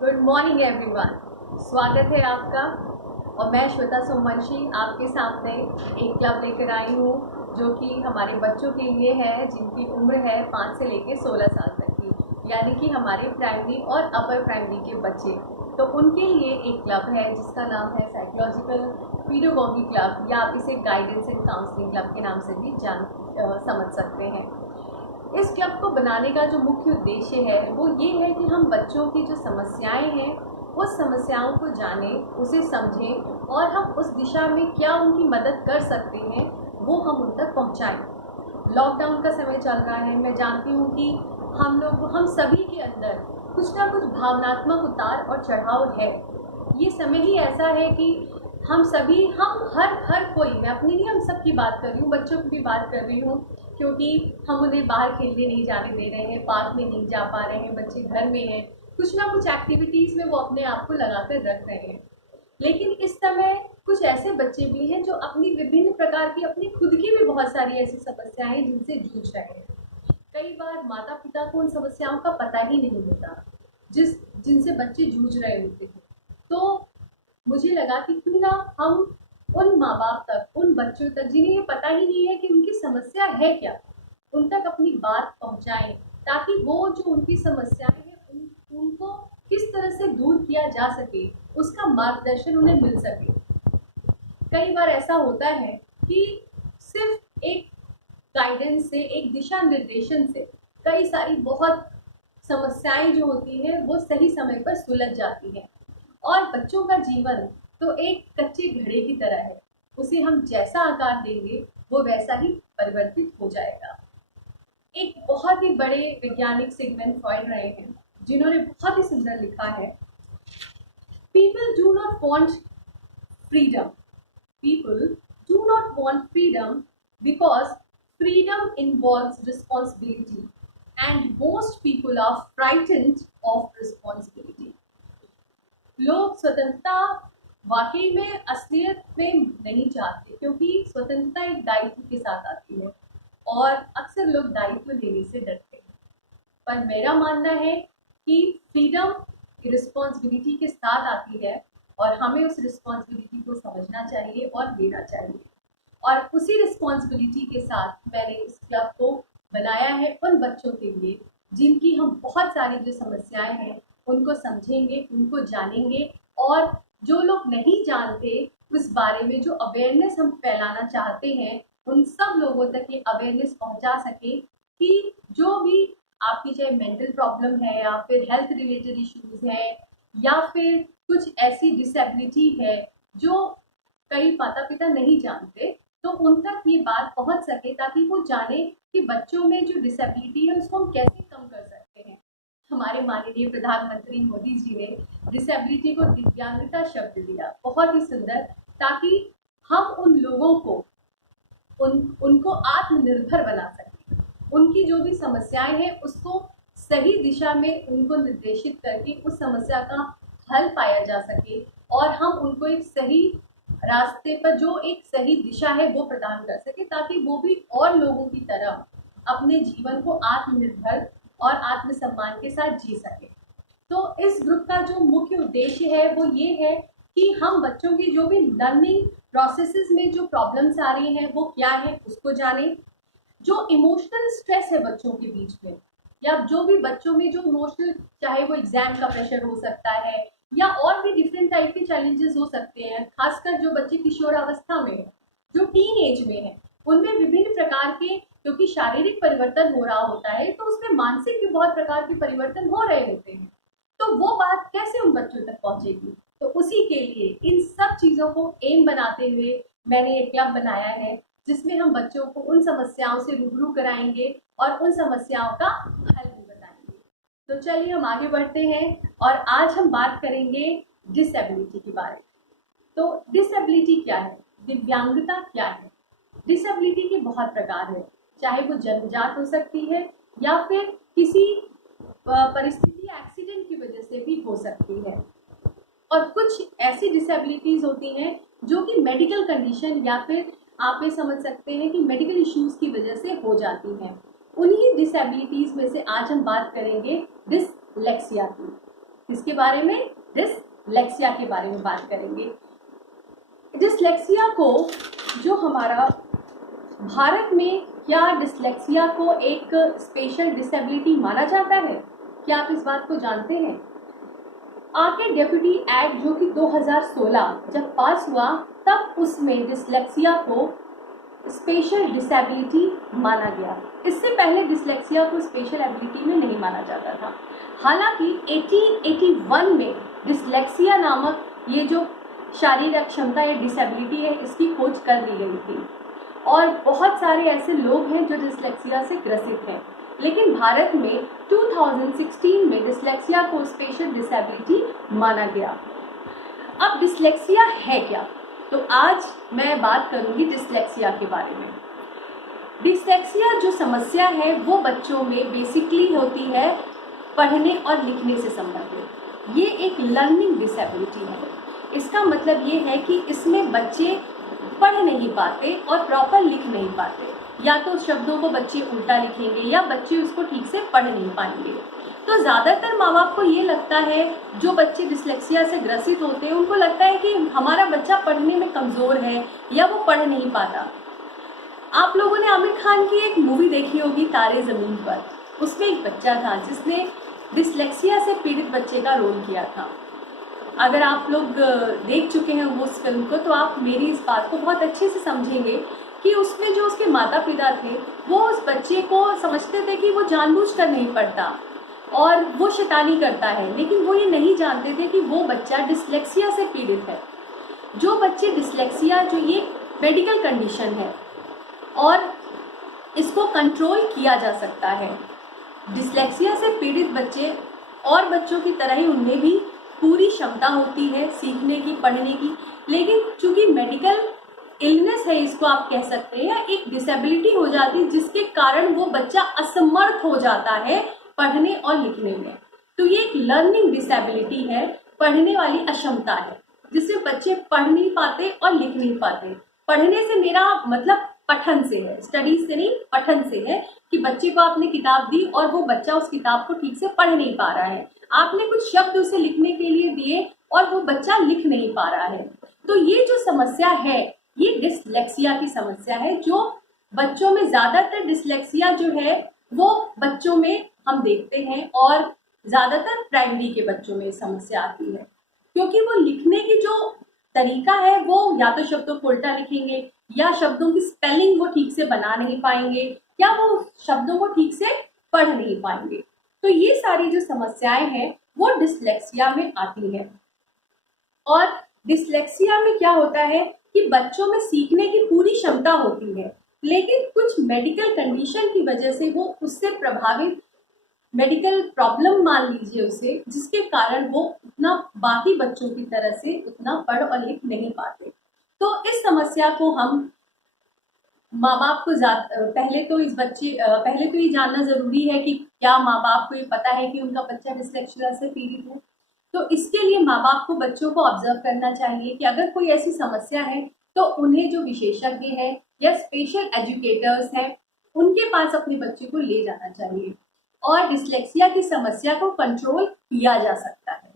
Good morning everyone. स्वागत है आपका। और मैं श्वेता सोमवंशी आपके सामने एक क्लब लेकर आई हूँ जो कि हमारे बच्चों के लिए है जिनकी उम्र है 5 से लेकर 16 साल तक की, यानी कि हमारे प्राइमरी और अपर प्राइमरी के बच्चे। तो उनके लिए एक क्लब है जिसका नाम है साइकोलॉजिकल पीडागोगी क्लब, या आप इसे गाइडेंस एंड काउंसलिंग क्लब के नाम से भी समझ सकते हैं। इस क्लब को बनाने का जो मुख्य उद्देश्य है वो ये है कि हम बच्चों की जो समस्याएं हैं उस समस्याओं को जानें, उसे समझें और हम उस दिशा में क्या उनकी मदद कर सकते हैं वो हम उन तक पहुंचाएं। लॉकडाउन का समय चल रहा है, मैं जानती हूँ कि हम सभी के अंदर कुछ ना कुछ भावनात्मक उतार और चढ़ाव है। ये समय ही ऐसा है कि हम हर कोई, मैं अपनी नहीं हम सब की बात कर रही हूँ, बच्चों की भी बात कर रही हूँ, क्योंकि हम उन्हें बाहर खेलने नहीं जाने दे रहे हैं, पार्क में नहीं जा पा रहे हैं, बच्चे घर में हैं, कुछ ना कुछ एक्टिविटीज़ में वो अपने आप को लगा कर रख रहे हैं। लेकिन इस समय कुछ ऐसे बच्चे भी हैं जो अपनी विभिन्न प्रकार की, अपनी खुद की भी बहुत सारी ऐसी समस्याएं हैं जिनसे जूझ रहे हैं। कई बार माता पिता को उन समस्याओं का पता ही नहीं होता जिनसे बच्चे जूझ रहे होते हैं। तो मुझे लगा कि क्यों ना हम उन माँ बाप तक, उन बच्चों तक जिन्हें ये पता ही नहीं है कि उनकी समस्या है क्या, उन तक अपनी बात पहुँचाएं, ताकि वो जो उनकी समस्याएं हैं उनको किस तरह से दूर किया जा सके, उसका मार्गदर्शन उन्हें मिल सके। कई बार ऐसा होता है कि सिर्फ एक गाइडेंस से, एक दिशा निर्देशन से कई सारी बहुत समस्याएं जो होती हैं वो सही समय पर सुलझ जाती हैं। और बच्चों का जीवन तो एक कच्चे घड़े की तरह है, उसे हम जैसा आकार देंगे वो वैसा ही परिवर्तित हो जाएगा। एक बहुत ही बड़े वैज्ञानिक सिगमंड फ्रॉइड रहे हैं जिन्होंने बहुत ही सुंदर लिखा है, people do not want freedom, people do not want freedom because freedom involves responsibility and most people are frightened of responsibility। लोग स्वतंत्रता वाकई में असलियत में नहीं चाहते, क्योंकि स्वतंत्रता एक दायित्व के साथ आती है और अक्सर लोग दायित्व लेने से डरते हैं। पर मेरा मानना है कि फ्रीडम रिस्पॉन्सिबिलिटी के साथ आती है और हमें उस रिस्पॉन्सिबिलिटी को समझना चाहिए और लेना चाहिए। और उसी रिस्पॉन्सिबिलिटी के साथ मैंने इस क्लब को बनाया है उन बच्चों के लिए जिनकी हम बहुत सारी जो समस्याएं हैं उनको समझेंगे, उनको जानेंगे, और जो लोग नहीं जानते उस बारे में, जो अवेयरनेस हम फैलाना चाहते हैं, उन सब लोगों तक ये अवेयरनेस पहुंचा सके कि जो भी आपकी चाहे मेंटल प्रॉब्लम है या फिर हेल्थ रिलेटेड इश्यूज है या फिर कुछ ऐसी डिसेबिलिटी है जो कई माता पिता नहीं जानते, तो उन तक ये बात पहुंच सके ताकि वो जाने कि बच्चों में जो डिसेबिलिटी है उसको हम कैसे कम कर सकते हैं। हमारे माननीय प्रधानमंत्री मोदी जी ने डिसेबिलिटी को दिव्यांगता शब्द दिया, बहुत ही सुंदर, ताकि हम उन लोगों को उनको आत्मनिर्भर बना सके, उनकी जो भी समस्याएं हैं उसको सही दिशा में उनको निर्देशित करके उस समस्या का हल पाया जा सके और हम उनको एक सही रास्ते पर, जो एक सही दिशा है वो प्रदान कर सके, ताकि वो भी और लोगों की तरह अपने जीवन को आत्मनिर्भर और आत्मसम्मान के साथ जी सके। तो इस ग्रुप का जो मुख्य उद्देश्य है वो ये है कि हम बच्चों की जो भी लर्निंग प्रोसेसेस में जो प्रॉब्लम्स आ रही हैं वो क्या है उसको जाने, जो इमोशनल स्ट्रेस है बच्चों के बीच में, या जो भी बच्चों में जो इमोशनल, चाहे वो एग्जाम का प्रेशर हो सकता है या और भी डिफरेंट टाइप के चैलेंजेस हो सकते हैं, खासकर जो बच्चे किशोरावस्था में है, जो टीन एज में है, उनमें विभिन्न प्रकार के, क्योंकि शारीरिक परिवर्तन हो रहा होता है तो उसमें मानसिक भी बहुत प्रकार के परिवर्तन हो रहे होते हैं। तो वो बात कैसे उन बच्चों तक पहुंचेगी, तो उसी के लिए इन सब चीज़ों को एम बनाते हुए मैंने एक क्लब बनाया है जिसमें हम बच्चों को उन समस्याओं से रूबरू कराएंगे और उन समस्याओं का हल भी बताएंगे। तो चलिए हम आगे बढ़ते हैं और आज हम बात करेंगे डिसेबिलिटी के बारे में। तो डिसेबिलिटी क्या है, दिव्यांगता क्या है? डिसेबिलिटी के बहुत प्रकार है, चाहे वो जन्मजात हो सकती है या फिर किसी परिस्थिति, एक्सीडेंट की वजह से भी हो सकती है, और कुछ ऐसी डिसेबिलिटीज होती हैं जो कि मेडिकल कंडीशन या फिर आप ये समझ सकते हैं कि मेडिकल इश्यूज की वजह से हो जाती हैं। उन्हीं डिसेबिलिटीज में से आज हम बात करेंगे डिसलेक्सिया की। इसके बारे में, डिसलेक्सिया के बारे में बात करेंगे। डिसलेक्सिया को जो हमारा भारत में, क्या डिसलेक्सिया को एक स्पेशल डिसेबिलिटी माना जाता है? क्या आप इस बात को जानते हैं? आके डेप्यूटी एक्ट जो कि 2016 जब पास हुआ, तब उसमें डिसलेक्सिया को स्पेशल डिसेबिलिटी माना गया। इससे पहले डिसलेक्सिया को स्पेशल एबिलिटी में नहीं माना जाता था। हालांकि 1881 में डिसलेक्सिया नामक ये जो शारीरिक क्षमता या डिसेबिलिटी है, इसकी खोज कर ली गई थी और बहुत सारे ऐसे लोग हैं जो डिसलेक्सिया से ग्रसित हैं। लेकिन भारत में 2016 में डिसलेक्सिया को स्पेशल डिसेबिलिटी माना गया। अब डिसलेक्सिया है क्या? तो आज मैं बात करूंगी डिसलेक्सिया के बारे में। डिसलेक्सिया जो समस्या है वो बच्चों में बेसिकली होती है पढ़ने और लिखने से संबंधित। ये एक लर्निंग डिसेबिलिटी है। इसका मतलब ये है कि इसमें बच्चे पढ़ नहीं पाते और प्रॉपर लिख नहीं पाते, या तो शब्दों को बच्चे उल्टा लिखेंगे या बच्चे उसको ठीक से पढ़ नहीं पाएंगे। तो ज़्यादातर माँ बाप को ये लगता है, जो बच्चे डिसलेक्सिया से ग्रसित होते हैं उनको लगता है कि हमारा बच्चा पढ़ने में कमज़ोर है या वो पढ़ नहीं पाता। आप लोगों ने आमिर खान की एक मूवी देखी होगी तारे ज़मीन पर। उसमें एक बच्चा था जिसने डिसलेक्सिया से पीड़ित बच्चे का रोल किया था। अगर आप लोग देख चुके हैं वो उस फिल्म को, तो आप मेरी इस बात को बहुत अच्छे से समझेंगे कि उसमें जो उसके माता पिता थे वो उस बच्चे को समझते थे कि वो जानबूझकर नहीं पढ़ता और वो शैतानी करता है, लेकिन वो ये नहीं जानते थे कि वो बच्चा डिसलेक्सिया से पीड़ित है। जो बच्चे डिसलेक्सिया, जो ये मेडिकल कंडीशन है और इसको कंट्रोल किया जा सकता है। डिसलेक्सिया से पीड़ित बच्चे और बच्चों की तरह ही उनमें भी पूरी क्षमता होती है सीखने की, पढ़ने की, लेकिन चूंकि मेडिकल इलनेस है, इसको आप कह सकते हैं, एक डिसेबिलिटी हो जाती है जिसके कारण वो बच्चा असमर्थ हो जाता है पढ़ने और लिखने में। तो ये एक लर्निंग डिसेबिलिटी है, पढ़ने वाली अक्षमता है, जिससे बच्चे पढ़ नहीं पाते और लिख नहीं पाते। पढ़ने से मेरा मतलब पठन से है, स्टडीज से नहीं, पठन से है कि बच्चे को आपने किताब दी और वो बच्चा उस किताब को ठीक से पढ़ नहीं पा रहा है। आपने कुछ शब्द उसे लिखने के लिए दिए और वो बच्चा लिख नहीं पा रहा है। तो ये जो समस्या है, ये डिसलेक्सिया की समस्या है, जो बच्चों में ज़्यादातर डिसलेक्सिया जो है वो बच्चों में हम देखते हैं और ज़्यादातर प्राइमरी के बच्चों में समस्या आती है, क्योंकि वो लिखने की जो तरीका है वो या तो शब्दों को उल्टा लिखेंगे या शब्दों की स्पेलिंग वो ठीक से बना नहीं पाएंगे या वो शब्दों को ठीक से पढ़ नहीं पाएंगे। तो ये सारी जो समस्याएं हैं वो डिसलेक्सिया में आती हैं। और डिसलेक्सिया में क्या होता है कि बच्चों में सीखने की पूरी क्षमता होती है, लेकिन कुछ मेडिकल कंडीशन की वजह से वो उससे प्रभावित, मेडिकल प्रॉब्लम मान लीजिए उसे, जिसके कारण वो उतना बाकी बच्चों की तरह से उतना पढ़ और लिख नहीं पाते। तो इस समस्या को हम माँ बाप को पहले तो ये जानना जरूरी है कि क्या माँ बाप को ये पता है कि उनका बच्चा डिसलेक्सिया से पीड़ित है। तो इसके लिए माँ बाप को बच्चों को ऑब्जर्व करना चाहिए कि अगर कोई ऐसी समस्या है तो उन्हें जो विशेषज्ञ है या स्पेशल एजुकेटर्स हैं उनके पास अपने बच्चे को ले जाना चाहिए और डिसलेक्सिया की समस्या को कंट्रोल किया जा सकता है।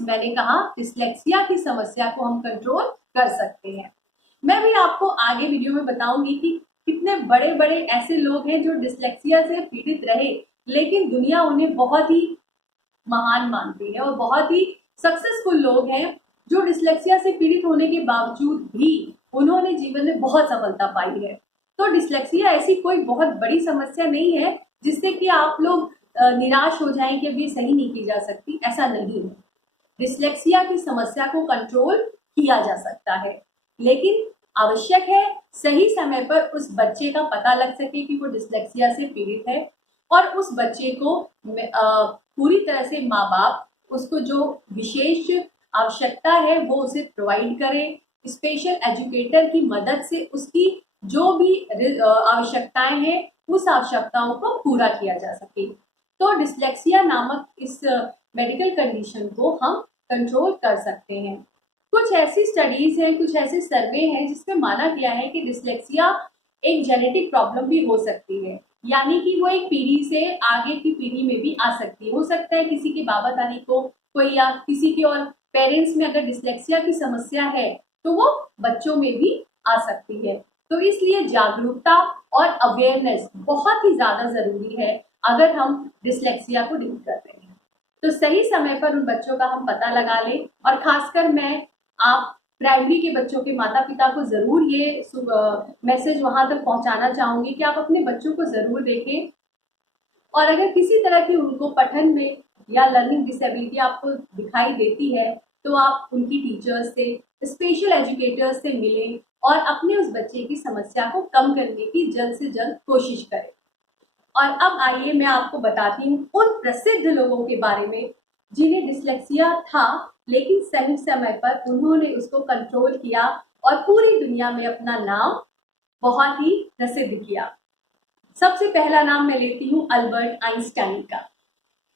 मैंने कहा डिसलेक्सिया की समस्या को हम कंट्रोल कर सकते हैं। मैं भी आपको आगे वीडियो में बताऊंगी कि कितने बड़े बड़े ऐसे लोग हैं जो डिसलेक्सिया से पीड़ित रहे, लेकिन दुनिया उन्हें बहुत ही महान मानती है और बहुत ही सक्सेसफुल लोग हैं जो डिसलेक्सिया से पीड़ित होने के बावजूद भी उन्होंने जीवन में बहुत सफलता पाई है। तो डिसलेक्सिया ऐसी कोई बहुत बड़ी समस्या नहीं है जिससे कि आप लोग निराश हो जाएं कि अब ये सही नहीं की जा सकती, ऐसा नहीं है। डिसलेक्सिया की समस्या को कंट्रोल किया जा सकता है, लेकिन आवश्यक है सही समय पर उस बच्चे का पता लग सके कि वो डिसलेक्सिया से पीड़ित है और उस बच्चे को पूरी तरह से माँ बाप उसको जो विशेष आवश्यकता है वो उसे प्रोवाइड करें। स्पेशल एजुकेटर की मदद से उसकी जो भी आवश्यकताएं हैं उस आवश्यकताओं को पूरा किया जा सके। तो डिसलेक्सिया नामक इस मेडिकल कंडीशन को हम कंट्रोल कर सकते हैं। कुछ ऐसी स्टडीज हैं, कुछ ऐसे सर्वे हैं जिसमें माना गया है कि डिसलेक्सिया एक जेनेटिक प्रॉब्लम भी हो सकती है। यानी कि वो एक पीढ़ी से आगे की पीढ़ी में भी आ सकती है। हो सकता है किसी के बाबा दादी को कोई या किसी के और पेरेंट्स में अगर डिसलेक्सिया की समस्या है तो वो बच्चों में भी आ सकती है। तो इसलिए जागरूकता और अवेयरनेस बहुत ही ज्यादा जरूरी है अगर हम डिसलेक्सिया को डील कर रहे हैं। तो सही समय पर उन बच्चों का हम पता लगा लें, और खासकर मैं आप प्राइमरी के बच्चों के माता पिता को जरूर ये मैसेज वहां तक पहुंचाना चाहूंगी कि आप अपने बच्चों को जरूर देखें, और अगर किसी तरह की उनको पठन में या लर्निंग डिसेबिलिटी आपको दिखाई देती है तो आप उनकी टीचर्स से, स्पेशल एजुकेटर्स से मिलें और अपने उस बच्चे की समस्या को कम करने की जल्द से जल्द कोशिश करें। और अब आइए मैं आपको बताती हूँ उन प्रसिद्ध लोगों के बारे में जिन्हें डिसलेक्सिया था, लेकिन सही समय पर उन्होंने उसको कंट्रोल किया और पूरी दुनिया में अपना नाम बहुत ही प्रसिद्ध किया। सबसे पहला नाम मैं लेती हूँ अल्बर्ट आइंस्टाइन का।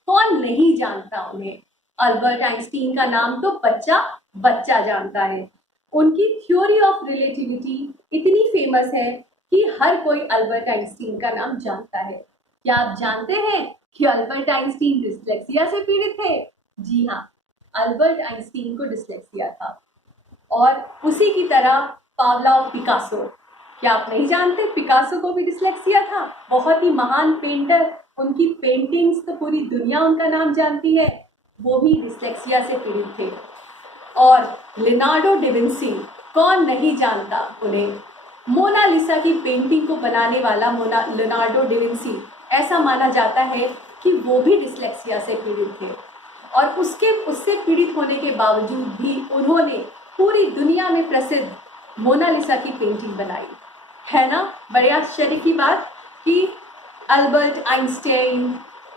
कौन नहीं जानता उन्हें? अल्बर्ट आइंस्टीन का नाम तो बच्चा बच्चा जानता है। उनकी थ्योरी ऑफ रिलेटिविटी इतनी फेमस है कि हर कोई अल्बर्ट आइंस्टीन का नाम जानता है। क्या आप जानते हैं कि अल्बर्ट आइंस्टीन डिसलेक्सिया से पीड़ित थे? जी हाँ, अल्बर्ट आइंस्टीन को डिसलेक्सिया था। और उसी की तरह पावलोव पिकासो, क्या आप नहीं जानते पिकासो को भी डिसलेक्सिया था? बहुत ही महान पेंटर, उनकी पेंटिंग्स तो पूरी दुनिया उनका नाम जानती है, वो भी डिसलेक्सिया से पीड़ित थे। और लियोनार्डो डा विंची, कौन नहीं जानता उन्हें? मोनालिसा की पेंटिंग को बनाने वाला लियोनार्डो डा विंची, ऐसा माना जाता है कि वो भी डिसलेक्सिया से पीड़ित थे, और उससे पीड़ित होने के बावजूद भी उन्होंने पूरी दुनिया में प्रसिद्ध मोनालिसा की पेंटिंग बनाई। है ना बड़े आश्चर्य की बात कि Albert Einstein,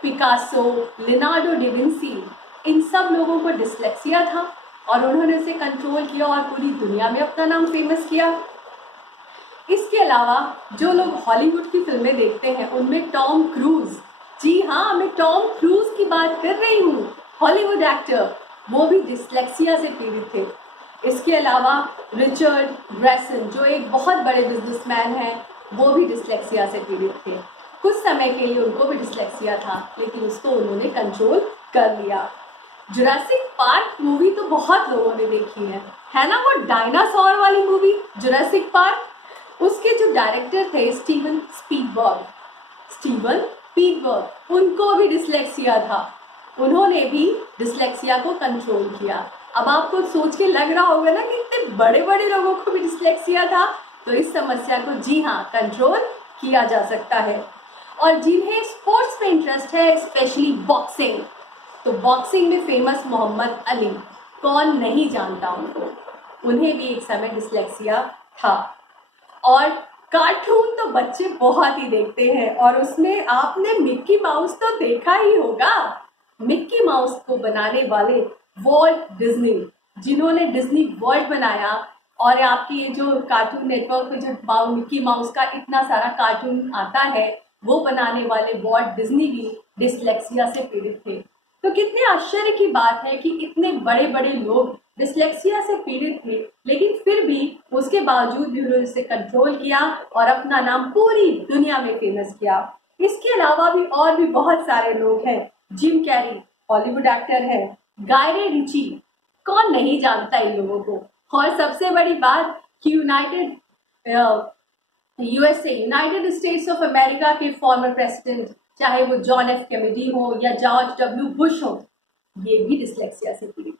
Picasso, Leonardo da Vinci, इन सब लोगों को डिसलेक्सिया था और उन्होंने उसे कंट्रोल किया और पूरी दुनिया में अपना नाम फेमस किया। इसके अलावा जो लोग हॉलीवुड की फिल्में देखते हैं उनमें टॉम क्रूज, जी हाँ मैं टॉम क्रूज की बात कर रही हूँ, हॉलीवुड एक्टर, वो भी डिसलेक्सिया से पीड़ित थे। इसके अलावा रिचर्ड ब्रैसन जो एक बहुत बड़े बिजनेसमैन हैं, वो भी डिसलेक्सिया से पीड़ित थे। कुछ समय के लिए उनको भी डिसलेक्सिया था, लेकिन उसको उन्होंने कंट्रोल कर लिया। जुरासिक पार्क मूवी तो बहुत लोगों ने देखी है ना? वो डायनासोर वाली मूवी जुरासिक पार्क, उसके जो डायरेक्टर थे स्टीवन स्पीलबर्ग, उनको भी डिसलेक्सिया था। उन्होंने भी डिसलेक्सिया को कंट्रोल किया। अब आपको सोच के लग रहा होगा ना कि इतने बड़े बड़े लोगों को भी डिसलेक्सिया था, तो इस समस्या को जी हाँ कंट्रोल किया जा सकता है। और जिन्हें स्पोर्ट्स में इंटरेस्ट है, स्पेशली बॉक्सिंग, तो बॉक्सिंग में फेमस मोहम्मद अली, कौन नहीं जानता उनको? उन्हें भी एक समय डिसलेक्सिया था। और कार्टून तो बच्चे बहुत ही देखते हैं, और उसमें आपने मिक्की माउस तो देखा ही होगा। मिक्की माउस को बनाने वाले वॉल्ट डिज्नी, जिन्होंने डिज्नी वर्ल्ड बनाया, और आपके ये जो कार्टून नेटवर्क पे जो मिक्की माउस का इतना सारा कार्टून आता है, वो बनाने वाले वॉल्ट डिज्नी भी डिसलेक्सिया से पीड़ित थे। तो कितने आश्चर्य की बात है कि इतने बड़े बड़े लोग डिसलेक्सिया से पीड़ित थे, लेकिन फिर भी उसके बावजूद भी उन्होंने इसे कंट्रोल किया और अपना नाम पूरी दुनिया में फेमस किया। इसके अलावा भी और भी बहुत सारे लोग हैं। जिम कैरी हॉलीवुड एक्टर है, गाय रिची, कौन नहीं जानता इन लोगों को? और सबसे बड़ी बात कि यूनाइटेड स्टेट्स ऑफ अमेरिका के फॉर्मर प्रेसिडेंट, चाहे वो जॉन एफ कैनेडी हो या जॉर्ज डब्ल्यू बुश हो, ये भी डिसलेक्सिया से पीड़ित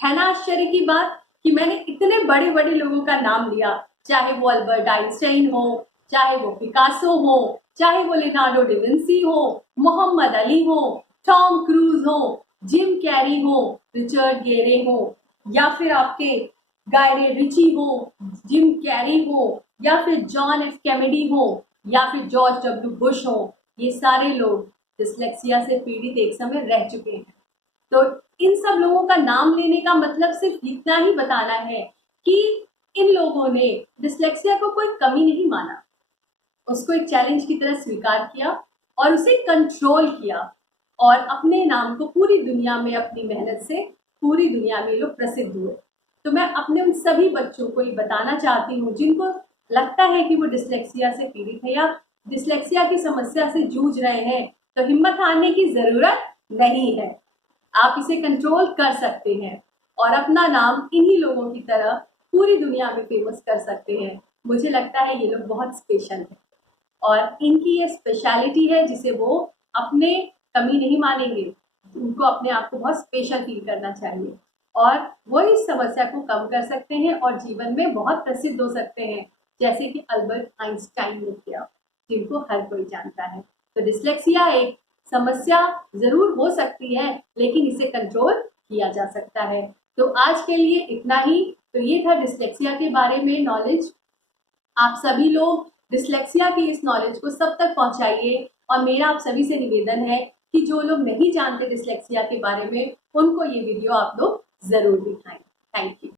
है। ना आश्चर्य की बात कि मैंने इतने बड़े बड़े लोगों का नाम लिया, चाहे वो अल्बर्ट आइंस्टाइन हो, चाहे वो पिकासो हो, चाहे वो लियोनार्डो डा विंची हो, मोहम्मद अली हो, टॉम क्रूज हो, जिम कैरी हो, रिचर्ड गेरे हो, या फिर आपके गाय रिची हो, जिम कैरी हो, या फिर जॉन एफ कैनेडी हो, या फिर जॉर्ज डब्ल्यू बुश हो, ये सारे लोग डिसलेक्सिया से पीड़ित एक समय रह चुके हैं। तो इन सब लोगों का नाम लेने का मतलब सिर्फ इतना ही बताना है कि इन लोगों ने डिसलेक्सिया को कोई कमी नहीं माना, उसको एक चैलेंज की तरह स्वीकार किया और उसे कंट्रोल किया, और अपने नाम को पूरी दुनिया में अपनी मेहनत से पूरी दुनिया में लोग प्रसिद्ध हुए। तो मैं अपने उन सभी बच्चों को ये बताना चाहती हूँ जिनको लगता है कि वो डिसलेक्सिया से पीड़ित है, या डिसलेक्सिया की समस्या से जूझ रहे हैं तो हिम्मत हारने की जरूरत नहीं है। आप इसे कंट्रोल कर सकते हैं और अपना नाम इन्हीं लोगों की तरह पूरी दुनिया में फेमस कर सकते हैं। मुझे लगता है ये लोग बहुत स्पेशल हैं और इनकी ये स्पेशलिटी है जिसे वो अपने कमी नहीं मानेंगे। उनको अपने आप को बहुत स्पेशल फील करना चाहिए और वो इस समस्या को कम कर सकते हैं और जीवन में बहुत प्रसिद्ध हो सकते हैं, जैसे कि अल्बर्ट आइंस्टाइन ने किया, जिनको हर कोई जानता है। तो डिसलेक्सिया एक समस्या जरूर हो सकती है, लेकिन इसे कंट्रोल किया जा सकता है। तो आज के लिए इतना ही। तो ये था डिसलेक्सिया के बारे में नॉलेज। आप सभी लोग डिसलेक्सिया की इस नॉलेज को सब तक पहुंचाइए और मेरा आप सभी से निवेदन है कि जो लोग नहीं जानते डिसलेक्सिया के बारे में, उनको ये वीडियो आप लोग जरूर दिखाएं। Thank you.